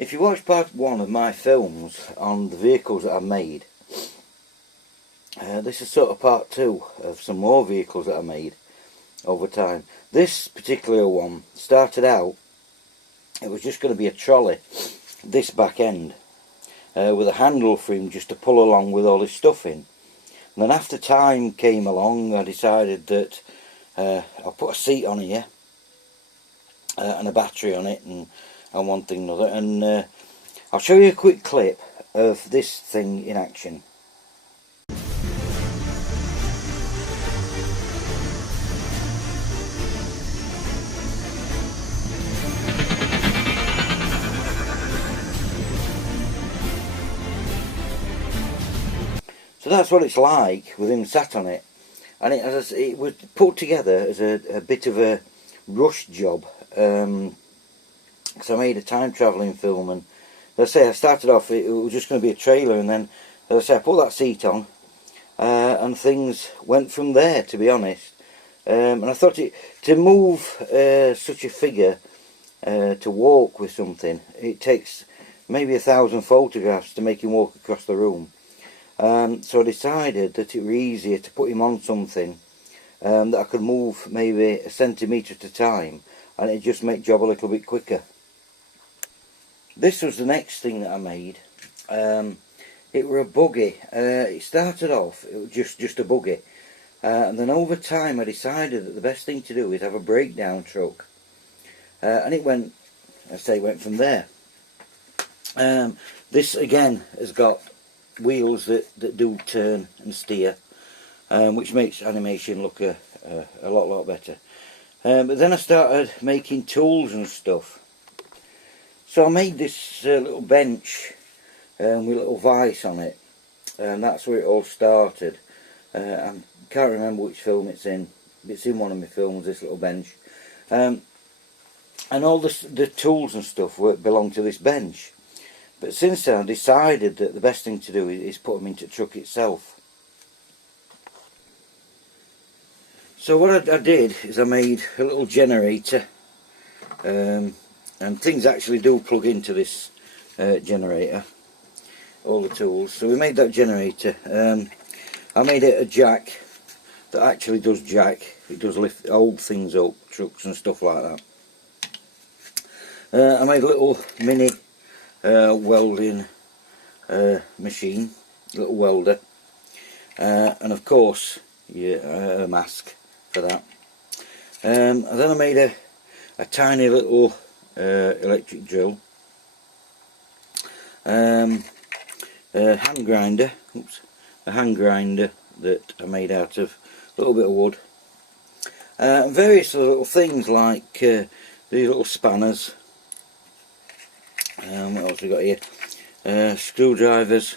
If you watch part one of my films on the vehicles that I made, this is sort of part two of some more vehicles that I made over time. This particular one started out, it was just going to be a trolley, this back end, with a handle for him just to pull along with all his stuff in. And then after time came along, I decided that I'll put a seat on here and a battery on it and one thing and another, and I'll show you a quick clip of this thing in action. So that's what it's like with him sat on it, and it was put together as a bit of a rush job, because I made a time travelling film, and as I say, I started off, it was just going to be a trailer, and then as I say, I put that seat on, and things went from there, to be honest. And I thought to move such a figure to walk with something, it takes maybe 1,000 photographs to make him walk across the room. So I decided that it was easier to put him on something that I could move maybe a centimetre at a time, and it'd just make job a little bit quicker. This was the next thing that I made. It were a buggy. It started off, it was just a buggy, and then over time I decided that the best thing to do is have a breakdown truck, and it went, I say, it went from there. This again has got wheels that do turn and steer, which makes animation look a lot better. But then I started making tools and stuff. So I made this little bench with a little vice on it, and that's where it all started. I can't remember which film it's in. It's in one of my films, this little bench. And all the tools and stuff belong to this bench. But since then I decided that the best thing to do is put them into the truck itself. So what I did is I made a little generator, and things actually do plug into this generator, all the tools. So we made that generator. I made it a jack that actually does jack. It does lift old things up, trucks and stuff like that. I made a little mini welding machine, little welder, and of course a mask for that. And then I made a tiny little electric drill, a hand grinder, a hand grinder that I made out of a little bit of wood, and various little things like these little spanners. What else we got here? Screwdrivers,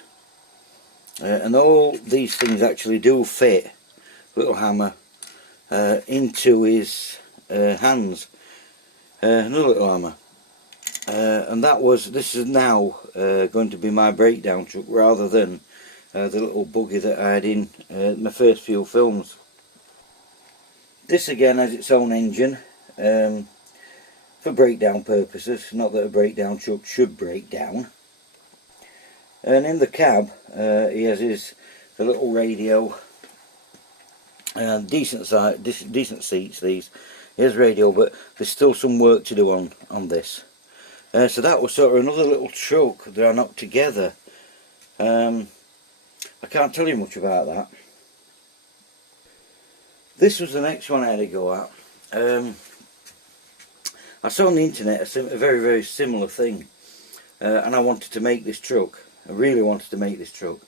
and all these things actually do fit, little hammer, into his hands, another little hammer, and this is now going to be my breakdown truck rather than the little buggy that I had in my first few films. This again has its own engine, for breakdown purposes, not that a breakdown truck should break down. And in the cab he has the little radio, decent seats these. He has radio, but there's still some work to do on this. So that was sort of another little truck that I knocked together. I can't tell you much about that. This was the next one I had to go at. I saw on the internet a very similar thing, and I wanted to make this truck. I really wanted to make this truck,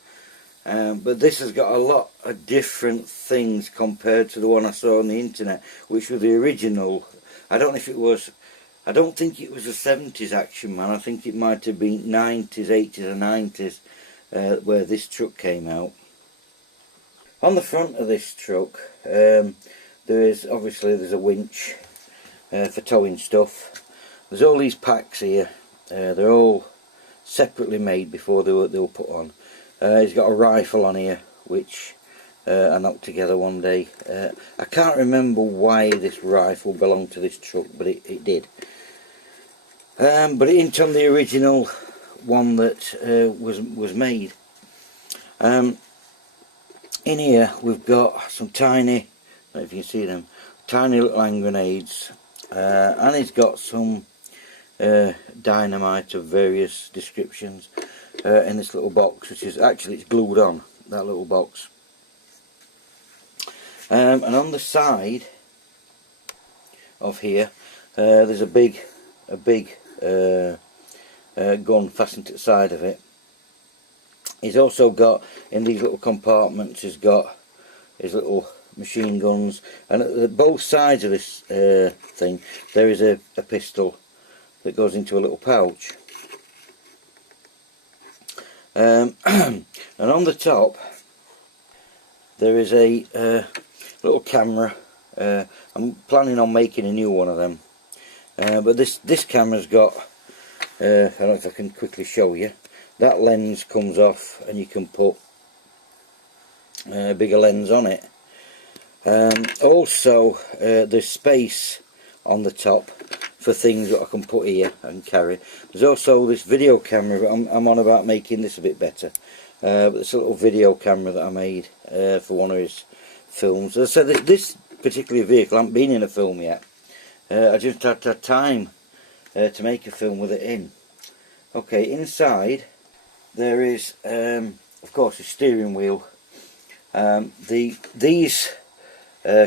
but this has got a lot of different things compared to the one I saw on the internet, which was the original. I don't think it was a 70s Action Man. I think it might have been 90s, 80s and 90s where this truck came out. On the front of this truck there's a winch for towing stuff. There's all these packs here. They're all separately made before they were put on. He's got a rifle on here which I knocked together one day. I can't remember why this rifle belonged to this truck, but it did. but it ain't on the original one that was made. In here we've got some tiny, I don't know if you can see them, tiny little hand grenades, and it's got some dynamite of various descriptions in this little box, which is actually, it's glued on, that little box. And on the side of here there's a big gun fastened to the side of it. He's also got, in these little compartments, he's got his little machine guns, and at both sides of this thing there is a pistol that goes into a little pouch. And on the top there is a little camera. I'm planning on making a new one of them, but this camera's got, I don't know if I can quickly show you, that lens comes off and you can put a bigger lens on it. Also there's space on the top for things that I can put here and carry. There's also this video camera, but I'm on about making this a bit better. But it's a little video camera that I made for one of his films. As I said, this particular vehicle, I haven't been in a film yet. I just had time to make a film with it in. Okay, inside there is, of course, a steering wheel. These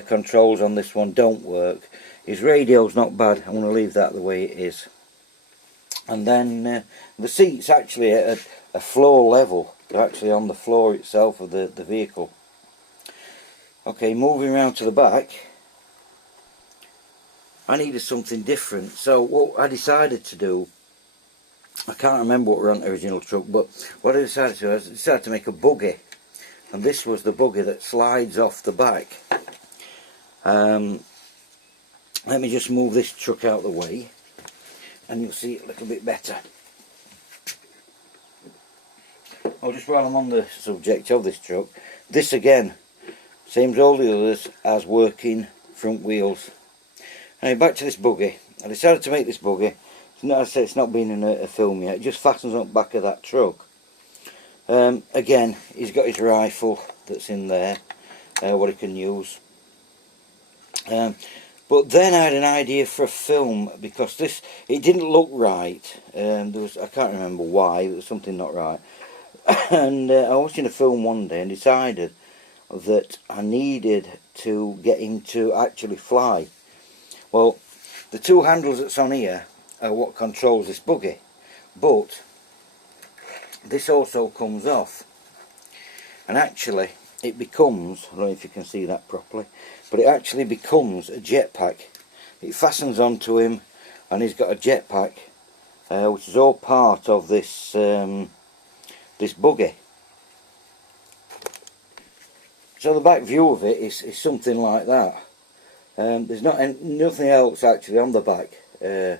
controls on this one don't work. His radio's not bad. I'm going to leave that the way it is. And then the seat's actually at a floor level. They're actually on the floor itself of the vehicle. Okay, moving around to the back, I needed something different. So what I decided to do, I can't remember what were on the original truck, but what I decided to do, I decided to make a buggy. And this was the buggy that slides off the back. Let me just move this truck out of the way and you'll see it a little bit better. Oh, just while I'm on the subject of this truck, this again, same as all the others, has working front wheels. Anyway, back to this buggy. I decided to make this buggy. It's not been in a film yet. It just fastens on the back of that truck. Again, he's got his rifle that's in there, what he can use. But then I had an idea for a film, because it didn't look right. I can't remember why, there was something not right. And I was watching a film one day and decided that I needed to get him to actually fly. Well, the two handles that's on here are what controls this buggy, but this also comes off, and actually it becomes, I don't know if you can see that properly, but it actually becomes a jetpack. It fastens onto him and he's got a jetpack, which is all part of this this buggy. So the back view of it is something like that. There's nothing else actually on the back of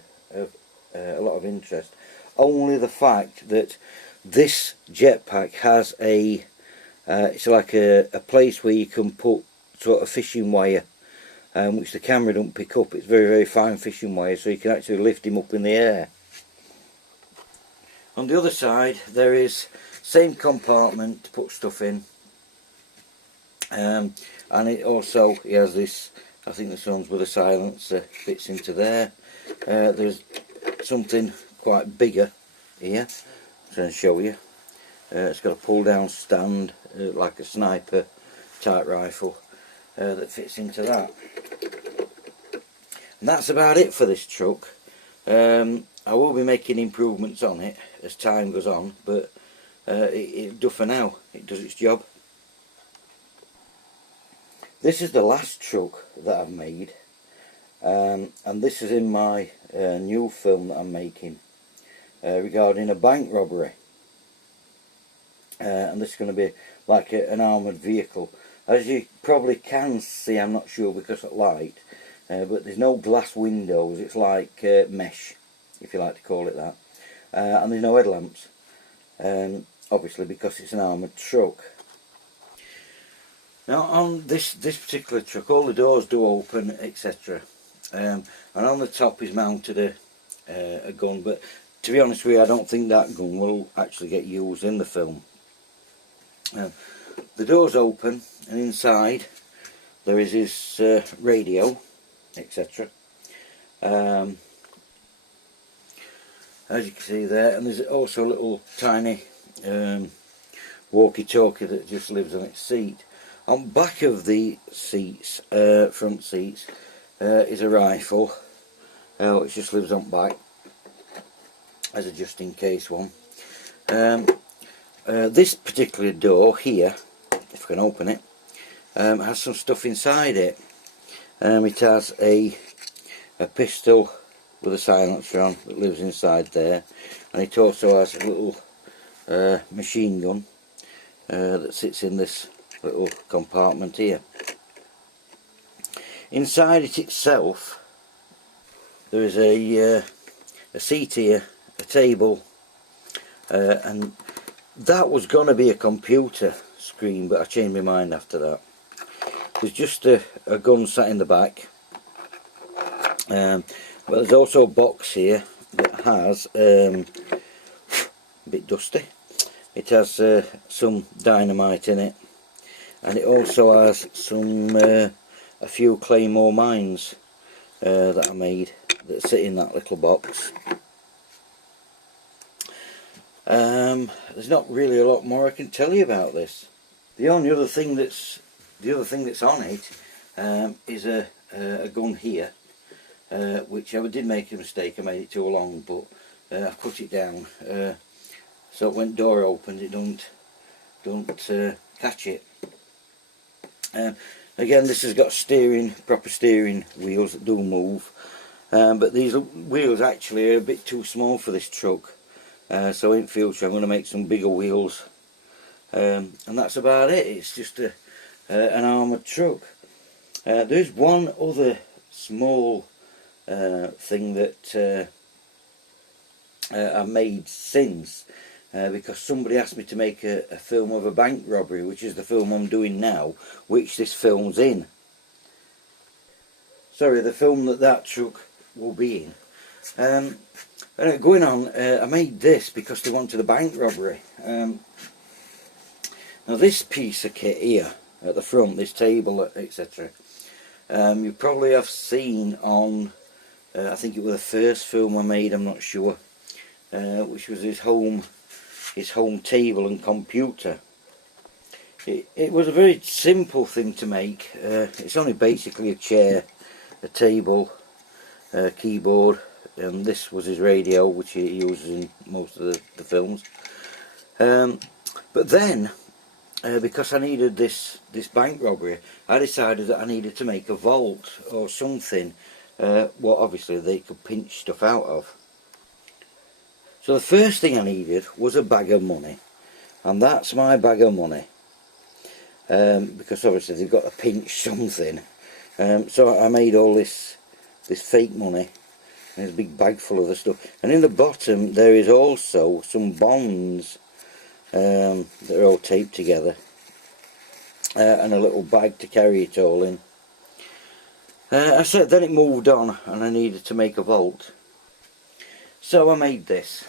a lot of interest, only the fact that this jetpack has it's like a place where you can put sort of fishing wire, which the camera don't pick up. It's very, very fine fishing wire, so you can actually lift him up in the air. On the other side there is same compartment to put stuff in, and it also, he has this, I think this one's with a silencer, fits into there. There's something quite bigger here, I'm going to show you. It's got a pull down stand, like a sniper type rifle, that fits into that. And that's about it for this truck. I will be making improvements on it as time goes on, but it'll do for now. It does its job. This is the last truck that I've made, and this is in my new film that I'm making regarding a bank robbery. And this is going to be like an armoured vehicle. As you probably can see, I'm not sure because of light, but there's no glass windows. It's like mesh, if you like to call it that, and there's no headlamps, obviously because it's an armoured truck. Now on this particular truck, all the doors do open, etc. And on the top is mounted a gun, but to be honest with you, I don't think that gun will actually get used in the film. The door's open, and inside there is his radio, etc. As you can see there, and there's also a little tiny walkie-talkie that just lives on its seat. On back of the seats, front seats, is a rifle, which just lives on back as a just-in-case one. This particular door here, if I can open it, has some stuff inside it. It has a pistol with a silencer on that lives inside there, and it also has a little machine gun that sits in this little compartment here. Inside it itself, there is a seat here, a table, and that was going to be a computer screen, but I changed my mind after that. There's just a gun sat in the back, but there's also a box here that has, a bit dusty, it has some dynamite in it, and it also has some a few Claymore mines that I made that sit in that little box. There's not really a lot more I can tell you about this. The only other thing that's on it is a gun here, which I did make a mistake. I made it too long, but I've cut it down so when door opens it don't catch it. Again, this has got proper steering wheels that do move, but these wheels actually are a bit too small for this truck. So in future I'm going to make some bigger wheels, and that's about it. It's just an armoured truck. There's one other small thing that I made since, because somebody asked me to make a film of a bank robbery, which is the film I'm doing now, which this film's in. Sorry, the film that truck will be in. Going on, I made this because they wanted a bank robbery. Now this piece of kit here at the front, this table, etc., you probably have seen on, I think it was the first film I made, I'm not sure, which was his home table and computer. It was a very simple thing to make. It's only basically a chair, a table, a keyboard, and this was his radio, which he uses in most of the films. But then, because I needed this bank robbery, I decided that I needed to make a vault or something what obviously they could pinch stuff out of. So the first thing I needed was a bag of money, and that's my bag of money, because obviously they've got to pinch something. So I made all this fake money. There's a big bag full of the stuff, and in the bottom there is also some bonds that are all taped together, and a little bag to carry it all in. I said then it moved on, and I needed to make a vault, so I made this.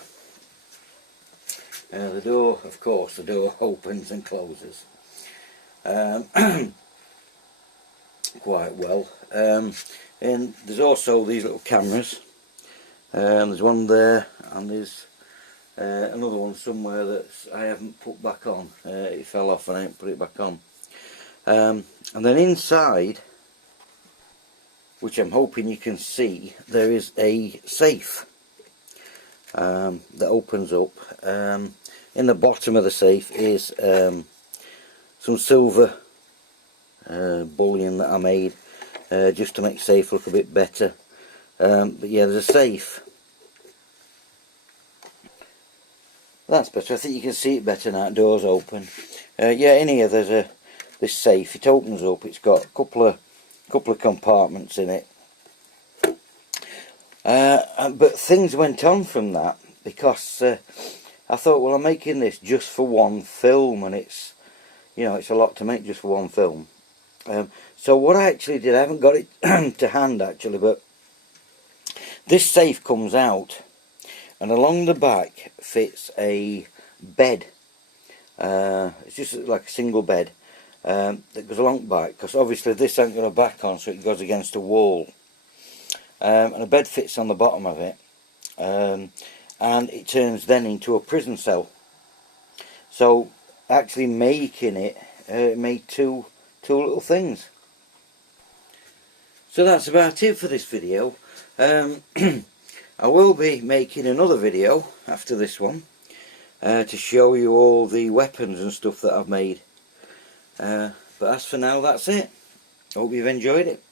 The door, of course, the door opens and closes quite well, and there's also these little cameras. There's one there, and there's another one somewhere that I haven't put back on. It fell off and I haven't put it back on. And then inside, which I'm hoping you can see, there is a safe that opens up. In the bottom of the safe is some silver bullion that I made just to make the safe look a bit better. But yeah, there's a safe. That's better. I think you can see it better now. Doors open. Yeah, in here there's this safe. It opens up. It's got a couple of compartments in it. But things went on from that, because I thought, well, I'm making this just for one film, and it's a lot to make just for one film. So what I actually did, I haven't got it to hand actually, but This safe comes out, and along the back fits a bed. It's just like a single bed that goes along the back, because obviously this ain't got a back on, so it goes against a wall. And a bed fits on the bottom of it, and it turns then into a prison cell. So actually making it made two little things. So that's about it for this video. I will be making another video after this one to show you all the weapons and stuff that I've made. But as for now, that's it. Hope you've enjoyed it.